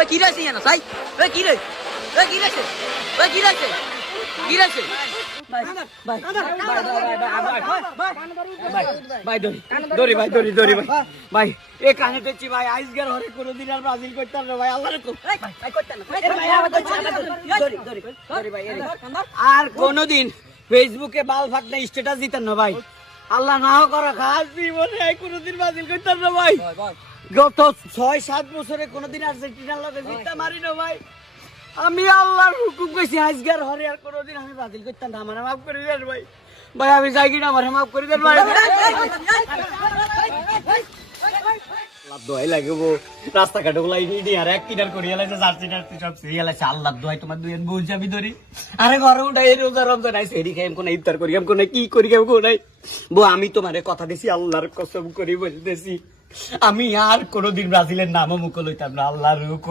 ওই কি রাইছে জানো ভাই ওই কি রে ওই কি রাইছে ওই কি রাইছে কি রাইছে ভাই ভাই ভাই দড়ি ভাই দড়ি দড়ি ভাই ভাই এ কানে দেখছি ভাই আইসগার হরে কোনদিন আর ব্রাজিল করতাম না ভাই আল্লাহর কো ভাই করতাম না ভাই আমার দড়ি দড়ি দড়ি ভাই আর কোনদিন ফেসবুকে বাল ফাটনা স্ট্যাটাস দিতেন না ভাই আল্লাহ নাও করা খাস জীবনে কোনদিন ব্রাজিল করতাম না ভাই গত 6-7 বছরে কোনদিন আর্জেন্টিনার লগে জিততে মারি না ভাই আমি আল্লাহর হুকুম কইছি আজকের হরে আর কোনদিন আমি ব্রাজিল করতাম না আমারে মাফ করে দেন ভাই ভাই আমি যাই কিনা আমারে মাফ করে দেন ভাই আল্লাহ দোয়াই লাগবো রাস্তাঘাটে গুলাই ইডি আর এক কিনার করি এলাইছে জার্সি টার্সি সব সিরিয়ালাইছে আল্লাহ দোয়াই তোমার দুইন বুঝ যাবি ধরি আরে ঘরে উঠাই রোজা রমজান আইছে এডি খাইম কোন ইফতার করি কোন কি করি কোন নাই বউ আমি তোমারে কথা দিছি আল্লাহর কসম করি বলতেছি আমি আর কোনদিন ব্রাজিলের নামও মুখ লইতাম না আল্লাহর হুকুম